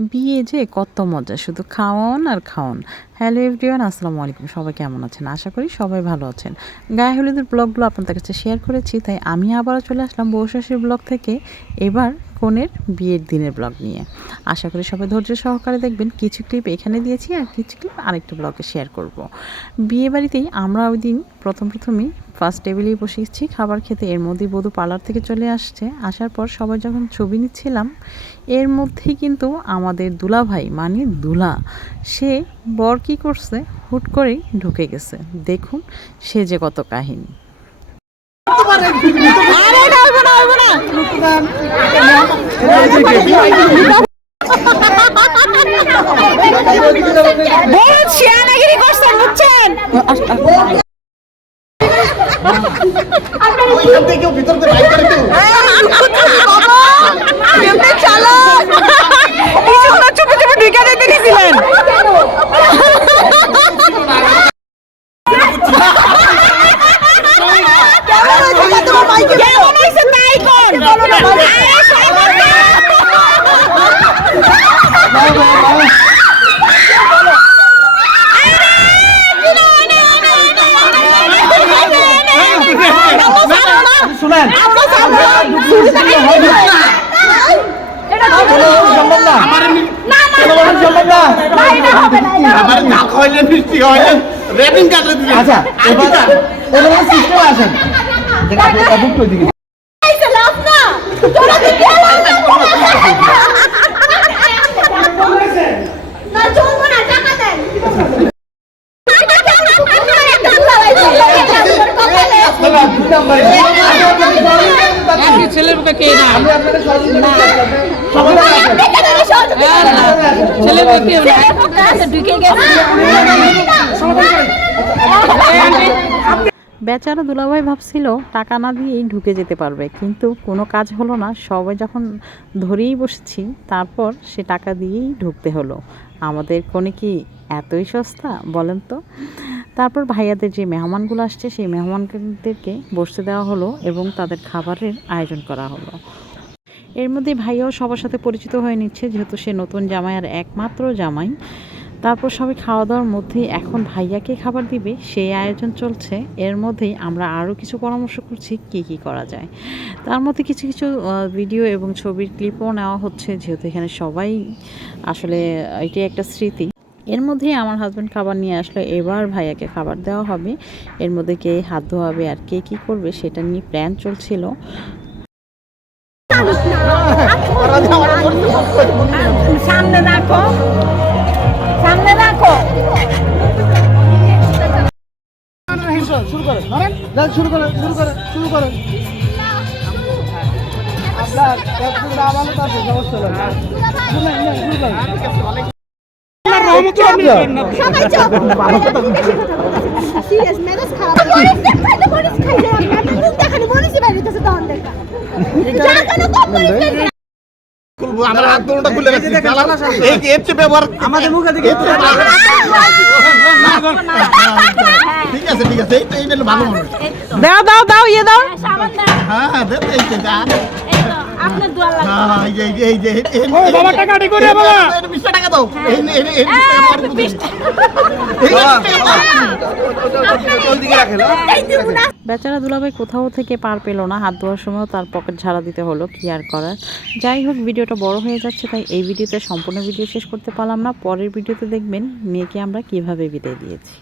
বিয়ে যে কত মজা, শুধু খাওয়ান আর খাওয়ান। হ্যালো এভরিওয়ান, আসসালামু আলাইকুম। সবাই কেমন আছেন? আশা করি সবাই ভালো আছেন। গায়ে হলুদের ব্লগগুলো আপনাদের কাছে শেয়ার করেছি, তাই আমি আবারও চলে আসলাম বউ শাশুড়ির ব্লগ থেকে, এবার কনের বিয়ের দিনের ব্লগ নিয়ে। আশা করি সবাই ধৈর্য সহকারে দেখবেন। কিছু ক্লিপ এখানে দিয়েছি আর কিছু ক্লিপ আরেকটা ব্লগে শেয়ার করব। বিয়ে বাড়িতেই আমরা ওই দিন প্রথমেই ফার্স্ট টেবিলেই বসেছি খাবার খেতে। এর মধ্যেই বধূ পার্লার থেকে চলে আসছে। আসার পর সবাই যখন ছবি নিচ্ছিলাম, এর মধ্যেই কিন্তু আমাদের দুলাভাই মানে দুলা, সে বর কী করছে, হুট করেই ঢুকে গেছে। দেখুন সে যে কত কাহিনী। বেচারা দুলাভাই ভাবছিল টাকা না দিয়েই ঢুকে যেতে পারবে, কিন্তু কোনো কাজ হলো না। সবাই যখন ধরেই বসেছি, তারপর সে টাকা দিয়েই ঢুকতে হলো। আমাদের কোনে কি এতই সস্তা বলেন তো? তারপর ভাইয়াদের যে মেহমানগুলো আসছে, সেই মেহমানদেরকে বসতে দেওয়া হলো এবং তাদের খাবারের আয়োজন করা হলো। এর মধ্যে ভাইয়াও সবার সাথে পরিচিত হয়ে নিচ্ছে, যেহেতু সে নতুন জামাই আর একমাত্র জামাই। তারপর সবাই খাওয়া দাওয়ার মধ্যেই এখন ভাইয়াকে খাবার দিবে, সেই আয়োজন চলছে। এর মধ্যেই আমরা আরও কিছু পরামর্শ করছি কী করা যায়। তার মধ্যে কিছু ভিডিও এবং ছবির ক্লিপও নেওয়া হচ্ছে, যেহেতু এখানে সবাই আসলে এটি একটা স্মৃতি। এর মধ্যেই আমার হাজব্যান্ড খাবার নিয়ে আসলো, এবার ভাইয়াকে খাবার দেওয়া হবে। এর মধ্যে কে হাত ধোয়াবে আর কে কী করবে সেটা নিয়ে প্ল্যান চলছিল। সামনে রাখো, সামনে রাখো। শুরু করে শুরু করে শুরু করে শুরু করে আপনার সমস্যা আমার হাত দুটোটা খুলে গেছে, এই এফটি ব্যবহার আমাদের মুখে দিকে। ঠিক আছে ঠিক আছে, এই নিলে ভালো হবে। দাও দাও দাও, ইয়ে দাও। হ্যাঁ হ্যাঁ দে, এই যে যা আপনার দোয়া লাগবে। হ্যাঁ এই যে ও বাবা টাকা দি করে বাবা, 20 টাকা দাও। এই 20 টাকা মার দিতে। বেচারা দুলাভাই কোথাও থেকে পার পেল না, হাত ধোয়ার সময় তার পকেট ঝাড়া দিতে হলো, কি আর করার। যাই হোক, ভিডিওটা বড় হয়ে যাচ্ছে, তাই এই ভিডিওতে সম্পূর্ণ ভিডিও শেষ করতে পারলাম না। পরের ভিডিওতে দেখবেন মেয়েকে আমরা কিভাবে বিদায় দিয়েছি।